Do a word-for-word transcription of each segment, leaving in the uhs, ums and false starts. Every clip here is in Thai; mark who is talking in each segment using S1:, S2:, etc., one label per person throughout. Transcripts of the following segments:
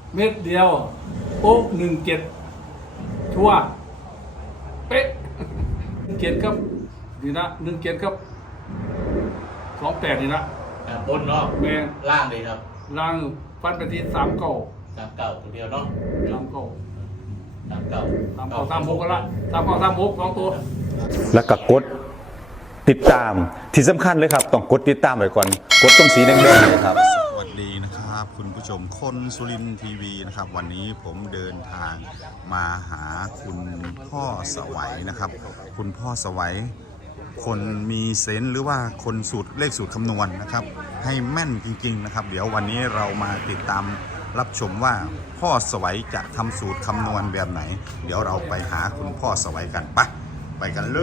S1: เม็ดเดียวโป๊กหนึ่งเจ็ดชัวเป๊ะเจ็ดครับนี่นะหนึ่งเจ็ดครับสองแปดนี่นะครับ
S2: บนเนาะ
S1: แมน
S2: ล่างเลยครับ
S1: ล่างฟันไปที่สามเก้า
S2: สามเก่าตัวเดียวเนาะ
S1: สามเก้า
S2: สามเก่า
S1: สามเก้าสามหกกันละสามเก้าสามหกสองตัว
S3: แล้วก็กดติดตามที่สำคัญเลยครับต้องกดติดตามไว้ก่อนกดตรงสีแดงๆเลยครับ
S4: สวัสดีนะครับคุณผู้ชมคนสุรินทร์ทีวีนะครับวันนี้ผมเดินทางมาหาคุณพ่อสวัยนะครับ คุณพ่อสวัยคนมีเซนส์หรือว่าคนสูตรเลขสูตรคำนวณนะครับให้แม่นจริงๆนะครับเดี๋ยววันนี้เรามาติดตามรับชมว่าพ่อสวัยจะทำสูตรคำนวณแบบไหน เดี๋ยวเราไปหาคุณพ่อสวัยกันไปไปกันเลย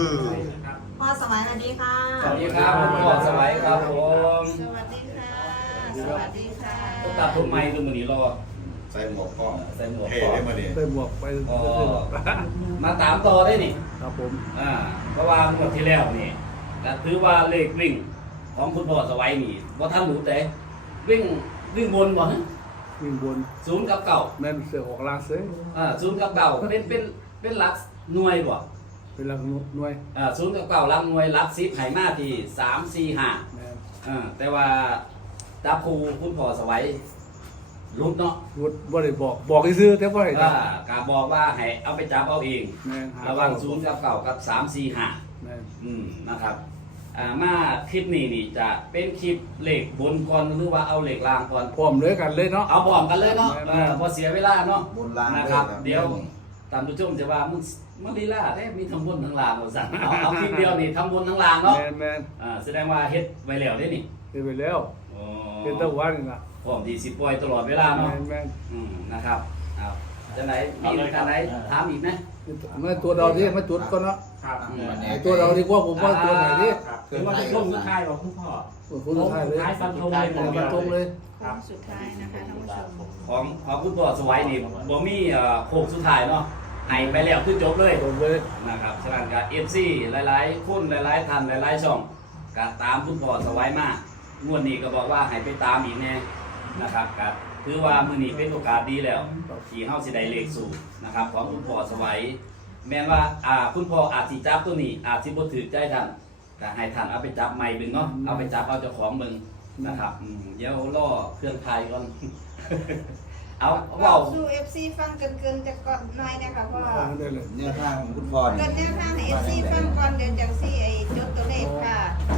S5: พ่อสวัยสวัสดีค่ะ
S2: สวัสดีครับผมพ่อสวัยครับผม
S5: สวัสดีค่ะ สวัสดีค่ะ
S2: ต้องตัดต้นไม้ตัวมือนี้รอ
S4: ใส่หมวกพ่อ
S2: ใส่หมวก
S4: เท่ได้มาดิ
S1: ไปบวกไป
S2: ก็
S1: เรื่อย
S2: มาตามต่อได้นี่
S1: ๆครับผม
S2: อ่าเพราะว่าเมื่อที่แล้วนี่ก็ถือว่าเลขวิ่งของคุณพ่อสวัยนี่ว่าท่านรู้แต่วิ่งวิ่งบนบ่ฮะ
S1: วิ่งบน
S2: ศูนย์กับเก่า
S1: แม่นเสือออกลางเสือ
S2: อ่าศูนย์กับเก่าเป็นเป็นเป็นหลักหน่วยบ่
S1: เป็นลังหน่วย
S2: อ่าศูนย์กับเก่าหลักหน่วยหลักสิบไหมาที่สามสี่ห้า
S1: แม่น
S2: อ่าแต่ว่าดับครูคุณพ่อสวัยรุดเนาะ
S1: รุดบ่ได้บอกบอกซื้อแต่บ่ได้
S2: อ่า
S1: ทำ
S2: กาบอกว่าให้เอาไปจับเอาเอง
S1: แม่นหา
S2: ระหว่างศูนย์กับเก่ากับสามสี่ห้า
S1: แม่น
S2: อืมนะครับอ่ามาคลิปนี้นี่จะเป็นคลิปเหล็กบนก่อนหรือว่าเอาเหล็กล่างก่อน
S1: พร้อมเลยกันเลยเนาะ
S2: เอาพร้อมกันเลยเนาะ
S1: แม่น
S2: เออพอเสียเวลาเนาะ
S4: บนล่าง
S2: นะครับ
S4: เลยครับ
S2: เดี๋ยวตามผู้ชมจะว่ามึงมึงลีลาแท้มีทั้งบนทั้งล่างว่าสั่งเอาเอาคลิปเดียวนี่ทั้งบนทั้งล่างเนาะ
S1: แม่นแม่น
S2: อ่าแสดงว่าเฮ็ดไว้แล้วเด้นี่
S1: เฮ็ดไปแล้ว
S2: อ๋อ
S1: เป็นตะวันนี่ล่ะ
S2: พร้อมที่สิปล่อยตลอดเวลาเนาะ
S1: แม่นแม่น
S2: อืมนะครับเอาจะไหนมีการไหนถามอีกไหม
S1: มาตัวเราที่มาจุดก่อนเนาะ
S6: ครับ
S2: อืม
S1: ไอ้ตัวเราดีกว่าผมว่าตัวไหนดิ
S6: คือว่าจะลงสุดท้ายหรอคุณพ่อ
S1: ตัวคนสุดท้ายเลย
S6: ท้ายฟันธงเลย
S1: แต่ฟันธงเลย
S6: ครั
S5: โค้งสุดท้ายนะคะท่านผู้ชม
S2: ของของคุณพ่อสวัยนี่บ่มีเอ่อโค้งสุดท้ายเนาะให้ไปแล้วคือจบเลย
S1: จบเลย
S2: นะครับฉะนั้นก็ เอฟ ซี หลายๆคนหลายๆท่านหลายๆช่องก็ตามคุณพ่อสวัยมากงวดนี้ก็บอกว่าให้ไปตามอีกแน่นะครับก็ถือว่ามื้อนี้เป็นโอกาสดีแล้วที่เฮาสิได้เลขสูตรนะครับของคุณพ่อสวัยแม้นว่าอ่าคุณพ่ออาจสิจับตัวนี้อาจสิบ่ถูกใจท่านก็ให้ท่านเอาไปจับใหม่เบิ่งเนาะเอาไปจับเอาเจ้าของเบิ่งนะครับอืมเดี๋ยวรอเครื่องไทยก่อน เอา
S5: บอ
S2: เว้าก
S5: สู่เอฟซีฟังเกินๆจะก่อนหน่อยนะคะพ่อ
S1: เอาได้เลย
S4: เนี่ยทางของคุณพ่อ
S5: เกินแนวทางให้เอฟซีฟังก่อนเดี๋ยวจังซี่ไอ้จดตัวเลขค่ะ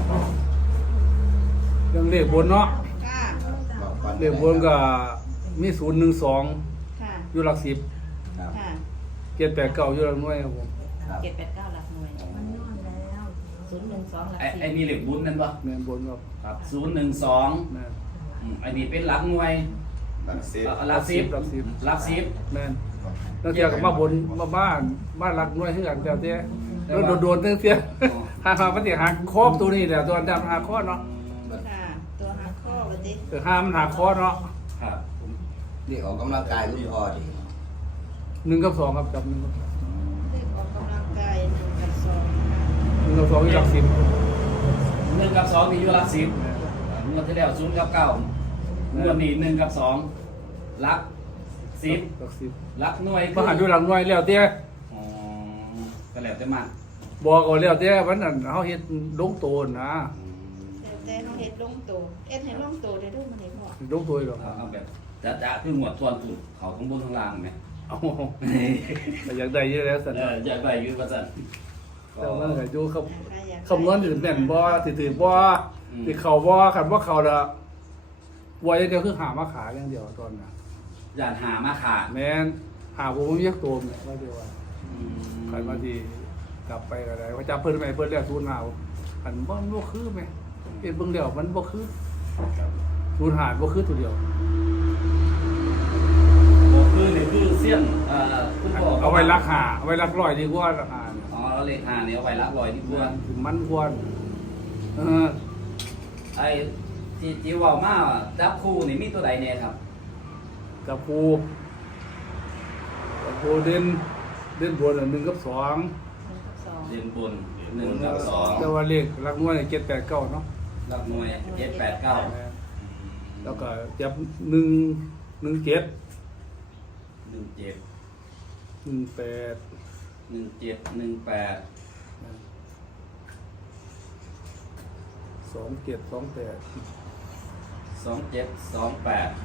S1: เรื่องเลขบนเนาะ
S5: ค่ะ
S1: เลขบนก็มีศูนย์หนึ่งสอง
S5: ค่ะ
S1: อยู่หลักสิบ
S5: ค่ะ
S1: เจ็ดแปดเก้าอยู่หลักหน่วยครับผม
S5: เจ็ดแปดเก้าหลักหน่วยมันนอนแล้วศูนย์หนึ่งสองหลัก
S2: ไอ้
S5: สิบ
S2: ไอ้นี่เหล็กบุญนั่นปะ
S1: แม่นบนครับ
S2: ครับศูนย์หนึ่งสอง
S1: แม่น
S2: ไอ้นี่เป็นหลักหน่วย
S4: หลังเซฟ
S2: หลักสิบ
S1: หลักสิบ
S2: หลักสิบ
S1: แม่นแล้วเที่ยวกับมาบนมาบ้านบ้านหลักหน่วยคือกันเดียวเที่ยแล้วโดนๆเตี้ยหาหาปฏิหารครอบตัวนี้แหละตัวอันดับหาข้อเนาะ
S5: ค่ะ ตัวหักข้อวันนี้
S1: แต่ห้ามันหาข้อเนาะ
S2: ครับ
S7: นี่ออกกำลังกายรุ่นพ่อดิ
S1: หนึ่งกับสองครับจับหนึ่งกับสอง
S5: เลขออกกำลังกายหนึ่งกับสองนะคะ
S1: หนึ่งกับสองอยู่หลักสิบ
S2: หนึ่งกับสองมีอยู่หลักสิบงวดที่แล้วศูนย์กับเก้างวดนี้หนึ่งกับสองหลักสิบ
S1: หลักสิบ
S2: หลักหน่วย
S1: มาหันอยู่หลักหน่วยแล้วเตี้ย
S2: อ๋อก็แล้วแต่มาก
S1: บอกเอาแล้วเตี้ยวันนั้นเฮาเฮ็ดลงโตนนะ
S5: เดี๋ยวแต่เขาเฮ็ดลงตัวเอ็ดให้ลงตัวได้ด้วยมันเห็นบ่
S1: ลงโตอยู่หรอก
S2: เอาเอาแบบจะจะคือหมวดทวนถูกเขาข้างบนข้างล่างไหม
S1: เอาแต่อยากได้เยอะแล้วสัน
S2: เอออยากได้อยืนประจัน
S1: แต่มันก็อยู่ค
S5: นะคะอยาก
S1: ำคำนวณอื่นแม่นบ่สิถือบ่สิเข้าบ่คันบ่เข้าละบ่อย่างเดียวคือหามาขายอย่างเดียวตอนน่ะ
S2: อยากหามาขาด
S1: แม่นหาบ่มียักตัวแม่ว่าเดียวว่า
S2: อืม
S1: คันมาที่กลับไปก็ได้ว่าจับเพิ่นไปเพิ่นแล้วศูนย์หาคันบ่บ่คือแม่เฮ็ดเบิ่งแล้วมันบ่คือศูนย์หาบ่คือตัวเดียว
S2: โอ้คือนี่คือเสี้ยนเอ่อคุณพ่อ
S1: เอาไว้รักหาเอาไว้รักร้อยดีกว่ารักหาเนี่ย
S2: อ๋อเลขห้าเนี่ยเอาไว้รักลอยที่บัว
S1: มันควรเออ
S2: ไอ้ที่ที่เว่ามาจับคู่นี่มีตัวใดเนี่ยครับ
S1: กับปูกับปูเด่นเด่นบนหนึ่งกับสอง
S5: สอง
S2: เด่นบนหนึ่งกับสอง
S1: แต่ว่าเลขรักน้อยเจ็ดแปดเก้าเนาะ
S2: รักหน่วยเจ็ดแปดเก้า
S1: แล้วก็จับหนึ่งหนึ่งเจ็ด
S2: หนึ่งเจ็ด
S1: หนึ่งแปด
S2: หนึ่งเจ็ดหนึ่งแปด
S1: สองเจ็ดสองแปด
S2: สองเจ็ดสองแปด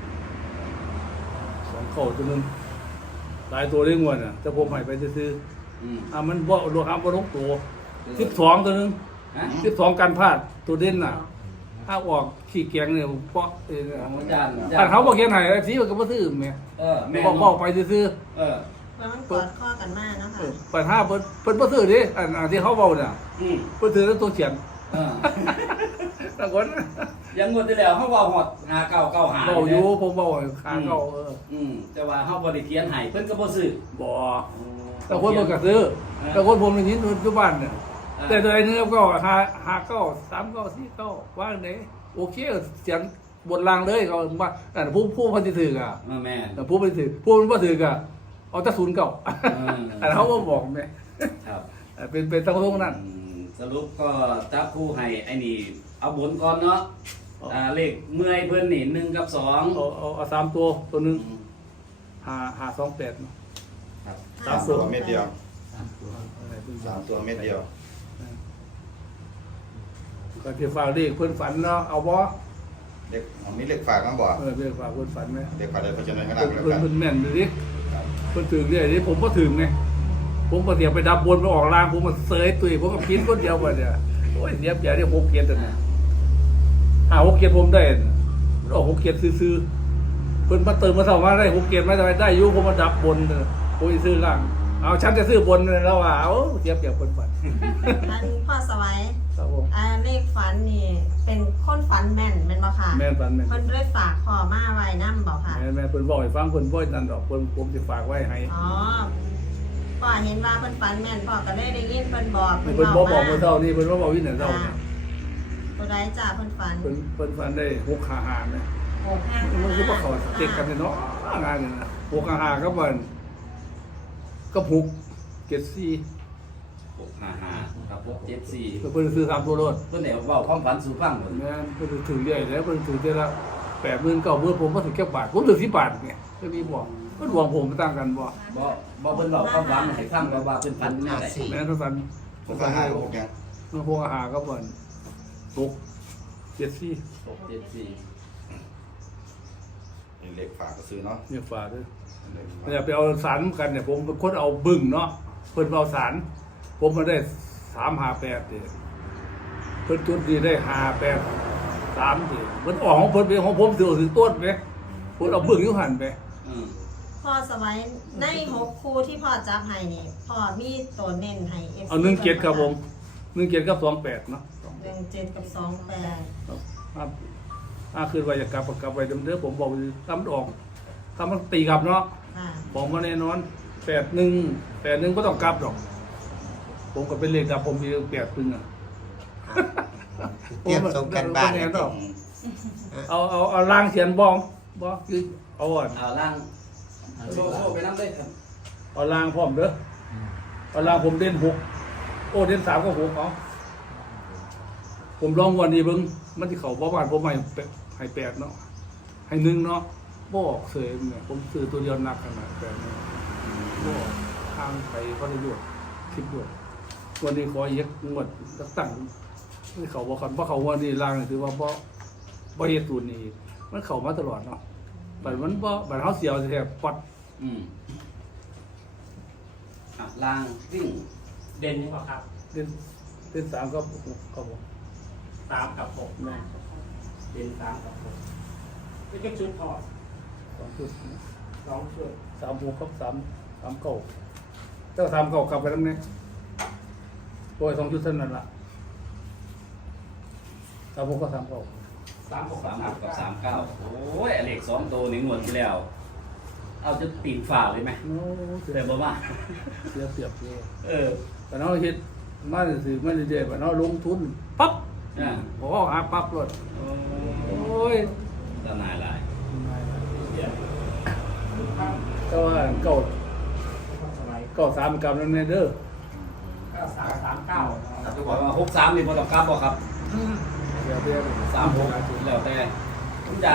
S1: สองเข่าตัวหนึงหลายตัวเรื่องวันอ่ะแต่ผมให้ไปซื้อ
S2: อืม
S1: ๆอ่ะมันบ่รวมครับบ่ลงตัวสิบสองตัวหนึง
S2: ฮะ
S1: สิบสองการพลาดตัวเด่นน่ะถ้าออกขี้เกียงเนี่ยเพราะเออ
S2: ของอาจารย์อาจาร
S1: ถ้า
S2: ย์
S1: เขาบอกเขียนให้สีมันก็บ่ซื้อแม่
S2: เออแม่
S1: บอกบอกไปซื้อ
S2: เออ
S5: แล้วมันกอดข้อกันมากเนาะ
S1: ๆ
S5: ค่ะ
S1: เออปัญหาเพิ่นเพิ่นบ่ซื้อดิอันอันที่เขาเว้าน่ะ
S2: อืม
S1: เพิ่นซื้อแล้วตัวเขียน
S2: เออ
S1: ตะกอน
S2: ยังงวดที่แล้วเขาเว่าหอดหาเก่าเก่าหา
S1: เว้าอยู่ผมเว้าให้ข้างเขาเออ
S2: อืมแต่ว่าเขาบริเขียนให้เพิ่นก็บ่ซื้อ
S1: บ่แต่คนเพิ่นก็ซื้อแต่คนผมอย่างนี้อยู่บ้านเนี่ยแต่ตัวไอ้เนื้อก็หาหาเก้าสามเก้าสี่เก้าว่าไหนโอเคเสียงบนรางเลยเขาว่าแต่ผู้ผู้เพันธิถืออ่ะ
S2: เออแม่น
S1: แต่ผู้เพันธิถือผู้มันบ่ถืออ่ะเอาแต่ศูนย์เก่า
S2: อืม
S1: อันเขาก็บอกแม่
S2: ครับ
S1: เป็นเป็นตะกงนั่น
S2: อืมสรุปก็จับคู่ให้ไอ้นี่เอาบนก่อนเนาะอ่าเลขเมื่อยเพิ่นนี่หนึ่งกับสอง
S1: เอาเอาเอาสามตัวตัวหนึง
S2: อืม
S1: หาหาสองแปดเนาะ
S2: ครับ
S7: สามตัวเม็ดเดียว
S1: อะไรเพิ่น
S7: สามตัวเม็ดเดียว
S1: ก็ที่ฝากเลขเพิ่นฝันเนาะเอาบ่
S7: เด็กเอามีเล็กฝากมาบอก
S1: เออเลขฝากเพิ่นฝันไหม
S7: เด็กฝากเลยเพราะฉะนั้นก็รั
S1: เพิ่
S7: ก
S1: น
S7: แล้ว
S1: เพิ่น
S7: กัน
S1: เพิ่นแม่นดูดิเพิ่นถึงเรื่อยดิผมก็ถึงไงผมก็เสียไปดับบนไปออกล่างผมมาเสยตุยผมก็พินคนเดียวบ่เนี่ยโอ้ยเสียเปรียบได้หกเกียรติน่ะหาหกเกียรติผมได้น่ะมันออกหกเกียรติซื่อๆเพิ่นมาเติมมาเท่ามาได้หกเกียรติมาได้ได้อยู่ผมมาดับบนเด้อผมสิซื้อล่างเอาฉันจะซื้อบนแล้วว่าเอาเสียเปรียบคนฝัน
S5: อันพ่อสวัย
S1: ครับผม
S5: อ่าเลขฝันนี่เป็นคนฝันแม่นแม่นบ่ค่ะ
S1: แม่นฝันแม่น
S5: เพิ่นเลยฝากขอมาไว้นำบ่ค่ะ
S1: แม่นแม่นเพิ่นบอกให้ฟังเพิ่นบ่นั่นดอกเพิ่นผมสิฝากไว้ให้
S5: อ๋อพ่อเห็นว่าเพิ่นฝันแม่นพ่อก็เลยได้ยินเพิ่นบอก
S1: เพิ่นบ่บอกเมื่อเช้านี้เพิ่นบ่บอกวินัยเช้า
S5: ค่ะ
S1: เนี่ย
S5: ตัวใดจ้าเพิ่นฝัน
S1: เพิ่นเพิ่นฝันได้หกห้าห้าแม่
S5: โอ้ห้า
S1: มันคือว่าเขาติดกันเนาะงานนี่นะหกห้าห้าก็วันก็หกเจ็ดสี่
S2: หกห้าห้าครับหกเจ็ดสี่
S1: เพิ่นซื้อสามตัวรถ
S2: เพิ่นได้เว้าความฝันสู่ฟังเพิ่น
S1: แม่นเพิ่นถือเรื่อยแล้วเพิ่นถือเดือนละแปดหมื่นเก้าหมื่นผมก็ถือแค่บาทผมถือสิบบาทไงก็มีบอกก็ดวงผมต่างกันบ่
S2: บ่บ่เพิ่นเว้าความฝันให้ฟังว่าว่าเพิ่นฝันแนวใด
S1: แม่นเท่ากัน
S7: ผมก็หาหกยัง
S1: มันหกห้าก็วันหกเจ็ดสี่
S2: หกเจ็ดสี่
S7: เป็นเล็กฝากก็ซื้อเนาะ
S1: เนี่ยฝากด้วย
S7: เล็กฝาก
S1: เนี่ยไปเอาสารกันเนี่ยผมเป็นคนเอาบึ้งเนาะเพิ่นเอาสารผมมาได้สามห้าแปดเด้เพิ่นจุดดีได้ห้าแปดสามเด้มันออกของเพิ่นเป็นของผมถือถือต้นไหมเพิ่นเอาบึ้งอยู่หันไป
S2: อืม
S5: พ่อสวัยในหกคู่ที่พ่อจับให้นี่พ่อมีตัวเน้นให้ เอฟซี
S1: เอาหนึ่งเกียรติครับผมหนึ่งเกียรติกับสองแปดเนาะ
S5: หนึ่งเจ็ดกับสองแปด
S1: ครับถ้าคืนว่าจะกลับก็กลับไปเดิมๆผมบอกทำออกทำมันตีกลับเนาะ
S5: ค่ะ
S1: ผมมาแน่นอนแปดหนึ่งแปดหนึ่งก็ต้องกลับหรอก ผมก็เป็นเลขดับผมมีแปดหนึ่งอ่ะ
S8: เตรียมส่งกันบ้าน
S1: ผม
S8: ให้
S1: บ่แด
S8: ผ
S1: อก
S8: ม
S1: เอาเอาเอาล่างเขียนบองบอคือเอาอ่อน
S2: เอาล่างโชว์โชว์ไปนำเลยครับ
S1: เอาล่างพร้อมเด้อเอาล่างผมเด่นหกโอ้เด่นสามก็หกเอาผมลองวันนี้เบิ้งมันที่เขาบอกว่าผมให้แปดให้แปดเนาะให้หนึ่งเนาะบอกเสยเนี่ยผมซื้อตัวเดียวหนักขนาดแปดเนี่ยบอกทางไปก็ได้ด้วยคิดด้วยวันนี้ขอเย็กงวดสักตั้งไม่เขาบอกกันเพราะเขาวันนี้ล่างนี่ถือว่าเพราะบ่เฮ็ดตูนนี่มันเข้ามาตลอดเนาะบัดมันบ่บัดเฮาเสียวแทบปอด
S2: อืมอ่ะล่างวิ่ง
S6: เด่นนี่เปล่าครับ
S1: เล่นเล่นสามก็หกครับผม
S6: สามกับหก
S1: แม่น
S6: เด่นสามกับหกไม่ใช่ชุดพอ
S1: สองชุด
S6: สองชุด
S1: สามหกครับสามสามเก้าเจ้าสามเก้ากลับไปแล้วเนี่ยโอ้ยสองชุดเท่านั้นล่ะสามหกก็สามเก้า
S6: สามหก
S2: สามหกกับสามเก้าโอ้ยเลขสองตัวนี่งวดที่แล้ว เอาจะตีนฝ่าเลยไหม
S1: โอ้เสีย
S2: แต่บ่ว่า
S1: เสียเปรียบเลย
S2: เออ
S1: แต่เราเฮ็ดมาสิไม่ได้เด้แต่เราลงทุนปั๊บ
S2: อ่า
S1: พอหาปั๊บรถโอ้ย
S2: ตานายหลาย
S1: ก็ว่าเก้า
S6: พ่อสบาย
S1: เก้าสามกรัมนั่นแน่เด้อ
S6: เก้าสามสามเก้า
S7: ครับทุกค
S2: ว่าน หกสามนี่พอต้องกลับบ่ครับ
S1: เดี๋ยวเดี๋ยว
S2: สามหกแล้วแต่ทุกอย่าง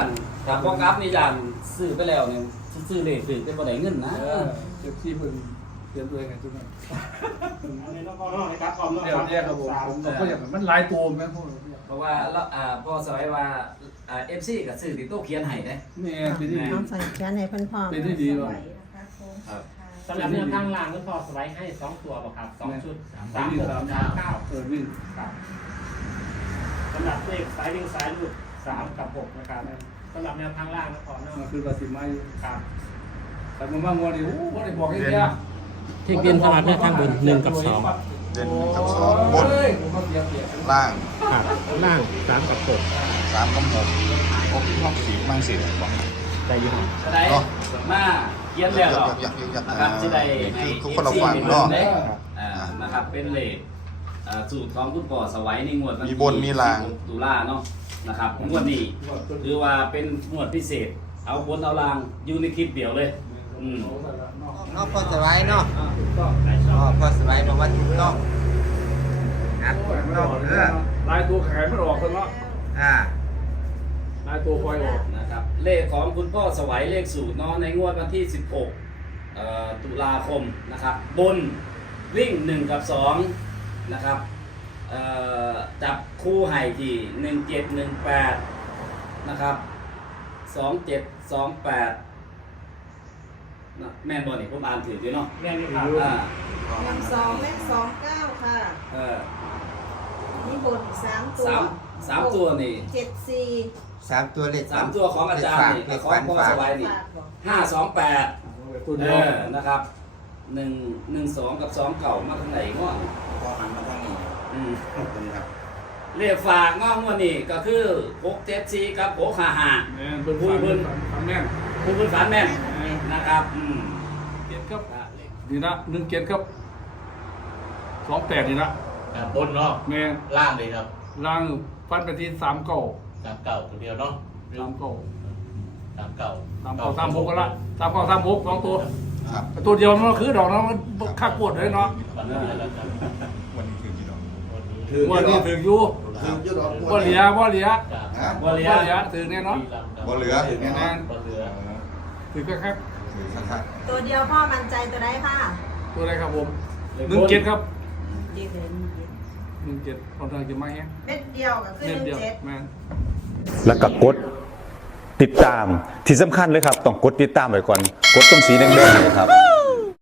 S2: ถ้าบ่กลับนี่อย่างซื้อไปแล้วเนี่ยซื้อเลขถือจะบ่ได้เงินนะ
S1: เออเจ็บที่เพิ่นเตรียมตัวยังไงทุกนั้น
S6: อันนี้ต้องพอเนาะให้ครับพร้อมเนาะ
S1: เดี๋ยวแยกครับผมผมผมก็อย่างนั้นมันหลายตัวแม่นพวก
S2: เพราะว่าเราอ่าพ่อสมัยว่าอ่า เอฟ ซี ก็ซื้อที่โต๊ะเขียนให้เด้
S1: แม่เป็นที่ดี
S5: น้องใส่แขนให้เพิ่นพร้อม
S1: เป็นที่ดีว่ะ
S2: ครับ
S6: สำหรับแนวทางล่างคุณพ่อสไว้ให้สองตัวบ่ครับสองชุดสามสามหกสามเก้า
S1: เออวิ่ง
S6: ครับสำหรับเลขสายวิ่งสายลูดสามกับหกนะครับสำหรับแนวทางล่างนะพ่อเนาะ
S1: มันคือว่าสิมาอยู่
S6: ครับ
S1: แต่มันมางวดนี่โอ้บ่ได้บอกให้แก
S9: ที่เปลี่ยนสลับแนวทางบนหนึ่งกับสอง
S4: เด่นหนึ่งกับสองบน
S1: เฮ้ยผมมาเสียเปรียบ
S4: ล่าง
S9: ครับล่างสามกับหก
S4: สามกับหกหกห้องสีมั่งสีบอก
S9: ได้ยี่ห้อ
S2: จะได้มาเขียนแล้วหรอก
S4: อยากอยากอยาก
S2: นะครับจะได้ให้
S4: คือ
S2: เอ
S4: คน
S2: ฟ
S4: ละ
S2: ซี
S4: ฝั่ง
S2: เป็น
S4: เนาะ
S2: เด้อ่านะครับเป็นเลขอ่าสูตรของคุณพ่อสวัยในงวดวัน
S4: มี
S2: ที่
S4: บนมีล่าง
S2: สิบหกตุลาเนาะนะครับงวดนี้คือว่าเป็นงวดพิเศษ เอาบนเอาล่างอยู่ในคลิปเดียวเลยอืม
S8: เนาะพอสบายเนาะ
S1: อ่าถูกต้อง
S8: อ๋อพอสบายบอกว่าถูกต้องครับถูกต้องเออ
S1: ลายตัวแขนมันออกกันเนาะ
S8: อ่า
S1: ลายตัวคอยออก
S2: นะครับเลขของคุณพ่อสวัยเลขสูตรเนาะในงวดวันที่ สิบหกเอ่อตุลาคมนะครับบนวิ่งหนึ่งกับสองนะครับเอ่อจับคู่ไห่ที่หนึ่งเจ็ดหนึ่งแปดนะครับสองเจ็ดสองแปดนะแม่นบอลนี่ผมอ่านถืออยู่เนาะ
S6: แม่นี่ครับ
S2: อ่า
S5: หนึ่งสองเลขสองเก้าค่ะ
S2: เออ
S5: นี่บนอีกสามตัว
S2: สามสามตัวนี่
S5: เจ็ดสี่
S8: สามตัวเลข
S2: สามตัวของอาจารย์นี่
S8: เลข
S2: ของ
S8: ฝัน
S2: พ่อ
S8: ฝา
S2: ส
S8: ก
S2: วัยนี่
S5: ฝากบอก
S2: ห้าสองแปด
S1: ตัว
S2: เอ
S1: เดียว
S2: อนะครับหนึ่งหนึ่งสองกับสองเก่ามาทางไหนง้อ
S7: พอหันมาทางนี้
S2: อืม
S7: ตรงนี้ครับ
S2: เรียกฝากง้องวดนี่ก็คือหกเจ็ดสี่กับหกห้าห้า
S1: แม่นเพิ่นพูดเพิ่นฝันแม่น
S2: ผู้พื้นฐานแม่นนะครับอืม
S1: เกียรติครับนี่นะหนึ่งเกียรติครับสองแปดนี่นะ
S9: บนเนาะ
S1: แม่น
S9: ล่างเลยครับ
S1: ล่างฟันไปที่สามเก้า
S9: สามเก่าตัวเดียวเนาะ
S1: สามเก้า
S9: สามเก่า
S1: สามเก้าสามหกกันละสามเก้าสามหกสองตัว
S4: ครับ
S1: ตัวเดียวมันก็คือดอกเนาะมันค่าปวดเลยเนาะ
S9: วันนี้แล้วกัน
S4: วันนี้คือกี่ดอก
S9: วันนี้
S1: วันนี้ถึงอยู่
S7: คือยุดออก
S1: บ่เหลียบ่เหลีย
S9: กับ
S7: ฮะ
S2: บ่เหลีย
S1: บ่เหลียถึงแน่เนาะ
S9: บุรีรัมย์ครับ
S4: บ่เหลือถึง
S1: แน่
S4: แน่
S1: น
S9: บ่เหลือ
S1: ถึงก็ครับ
S4: ถือสัก
S5: ตัวเดียวพ่อมั่นใจตัวใดค่ะ
S1: ตัวอะไรครับผมหนึ่งเกียรติครับ
S5: เจ็ดเลย
S1: หนึ่งเจ็ดคนทางจะมาแฮะ
S5: เม็ดเดียวก็คือ
S1: เม็ด
S5: หนึ่ง
S1: เดียว
S5: เจ็ด
S1: แม่น
S3: แล้วก็กดติดตามที่สำคัญเลยครับ ต้องกดติดตามไว้ก่อน กดตรงสีแดงๆเลยครับ